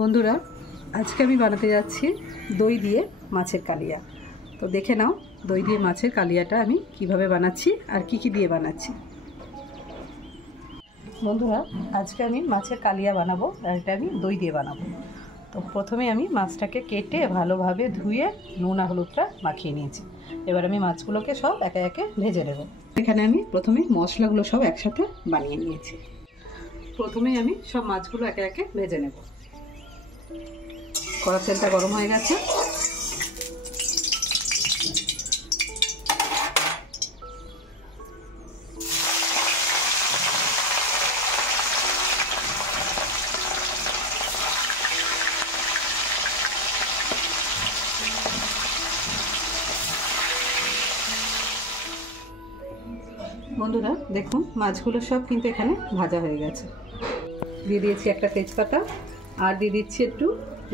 বন্ধুরা, আজকে আমি বানাতে যাচ্ছি দই দিয়ে মাছের কালিয়া। তো দেখে নাও দই দিয়ে মাছের কালিয়াটা আমি কিভাবে বানাচ্ছি আর কি দিয়ে বানাচ্ছি। বন্ধুরা, আজকে আমি মাছের কালিয়া বানাবো আর এটা আমি দই দিয়ে বানাবো। তো প্রথমে আমি মাছটাকে কেটে ভালোভাবে ধুয়ে নুন আর হলুদটা মাখিয়ে নিয়েছি। এবার আমি মাছগুলোকে সব একে একে ভেজে নেব। এখানে আমি প্রথমে মশলাগুলো সব একসাথে বানিয়ে নিয়েছি। প্রথমেই আমি সব মাছগুলো একে একে ভেজে নেব। কড়া তেলটা গরম হয়ে গেছে। বন্ধুরা দেখুন, মাছগুলো সব কিন্তু এখানে ভাজা হয়ে গেছে। দিয়ে দিয়েছি একটা তেজপাতা আর দিয়ে দিচ্ছি একটু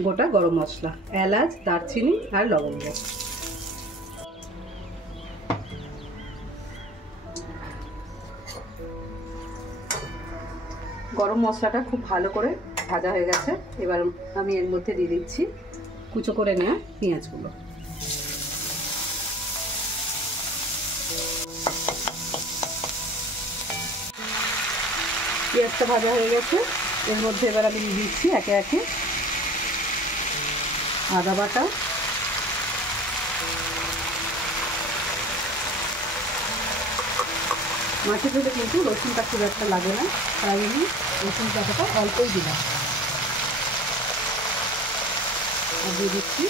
গোটা গরম মশলা, এলাচ, দারচিনি আর লবঙ্গ। গরম মশলাটা খুব ভালো করে ভাজা হয়ে গেছে। এবার আমি এর মধ্যে দিয়ে দিচ্ছি কুচো করে নেওয়া পেঁয়াজগুলো। পেঁয়াজটা ভাজা হয়ে গেছে। এর মধ্যে এবার আমি দিয়ে দিচ্ছি একে একে আদা বাটা, মাছের ঝোলে কিন্তু রসুনটা খুব একটা লাগে না, তাই আমি রসুন বাটাটা অল্পই দিলাম। আর দিয়ে দিচ্ছি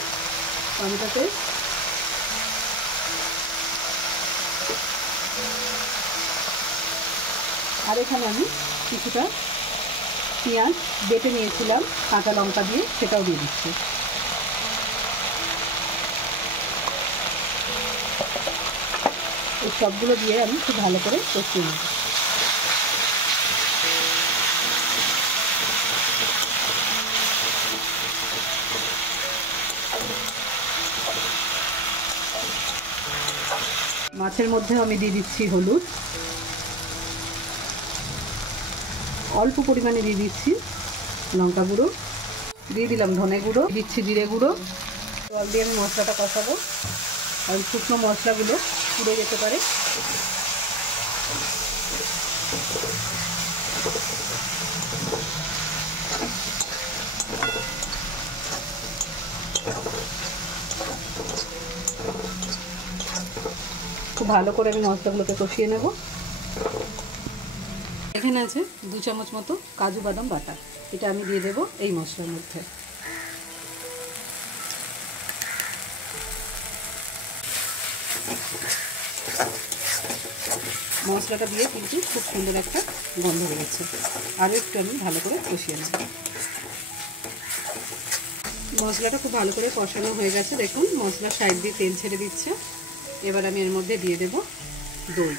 টমেটো পেস্ট, আর এখানে আমি কিছুটা পেঁয়াজ বেটে নিয়েছিলাম কাঁচা লঙ্কা দিয়ে, সেটাও দিয়ে দিচ্ছি। এই সবগুলো দিয়ে আমি খুব ভালো করে কষিয়ে নেব। মাছের মধ্যে আমি দিয়ে দিচ্ছি হলুদ, অল্প পরিমাণে দিয়ে দিচ্ছি লঙ্কা গুঁড়ো, দিয়ে দিলাম ধনে গুঁড়ো, দিচ্ছি জিরে গুঁড়ো। জল দিয়ে আমি মশলাটা কষাবো, কারণ শুকনো মশলাগুলো পুড়ে যেতে পারে। খুব ভালো করে আমি মশলাগুলোকে কষিয়ে নেব। এখানে আছে 2 চামচ মতো কাজু বাদাম বাটা, এটা আমি দিয়ে দেবো এই মশলার মধ্যে। মশলাটা দিয়ে কিন্তু খুব সুন্দর একটা গন্ধ বেরোচ্ছে। আরও একটু আমি ভালো করে কষিয়ে নেব। মশলাটা খুব ভালো করে কষানো হয়ে গেছে। দেখুন মশলার সাইড দিয়ে তেল ছেড়ে দিচ্ছে। এবার আমি এর মধ্যে দিয়ে দেব দই।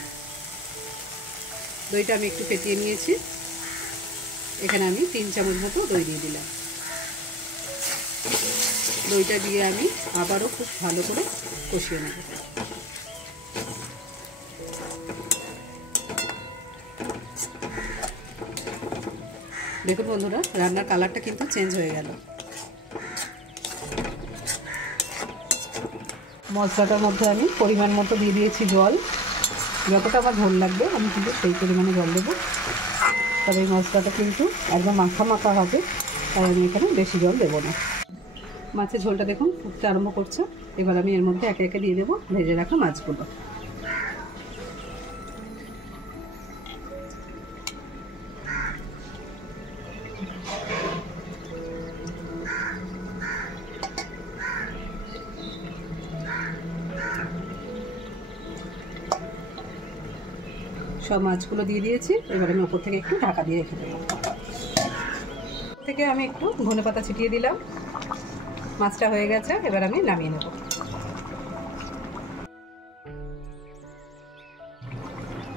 দইটা আমি একটু ফেটিয়ে নিয়েছি। এখানে আমি 3 চামচ মতো দই দিয়ে দিলাম। দইটা দিয়ে আমি আবারও খুব ভালো করে কষিয়ে নেব। দেখুন বন্ধুরা, রান্নার কালারটা কিন্তু চেঞ্জ হয়ে গেল। মশলাটার মধ্যে আমি পরিমাণ মতো দিয়ে দিয়েছি জল। যতটা আমার ঝোল লাগবে আমি কিন্তু সেই পরিমাণে জল দেবো। তবে এই মশলাটা কিন্তু একদম মাখা মাখা হবে, তাই আমি এখানে বেশি জল দেবো না। মাছের ঝোলটা দেখুন ফুটতে আরম্ভ করছে। এবার আমি এর মধ্যে একে একে দিয়ে দেবো ভেজে রাখা মাছগুলো। সব মাছগুলো দিয়ে দিয়েছি। এবার আমি উপর থেকে একটু ঢাকা দিয়ে রেখে দেবো। থেকে আমি একটু ধনেপাতা ছিটিয়ে দিলাম। মাছটা হয়ে গেছে, এবার আমি নামিয়ে নেব।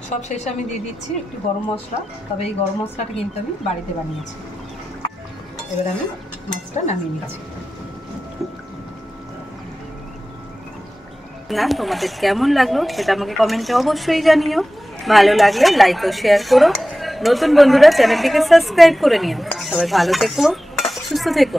সব শেষে আমি দিয়ে দিচ্ছি একটু গরম মশলা, তবে এই গরম মশলাটা কিন্তু আমি বাড়িতে বানিয়েছি। এবার আমি মাছটা নামিয়ে নিচ্ছি। না তোমাদের কেমন লাগলো সেটা আমাকে কমেন্টে অবশ্যই জানিও। ভালো লাগলে লাইক ও শেয়ার করো। নতুন বন্ধুরা চ্যানেলটিকে সাবস্ক্রাইব করে নিও। সবাই ভালো থেকো। সুস্থ থেকো।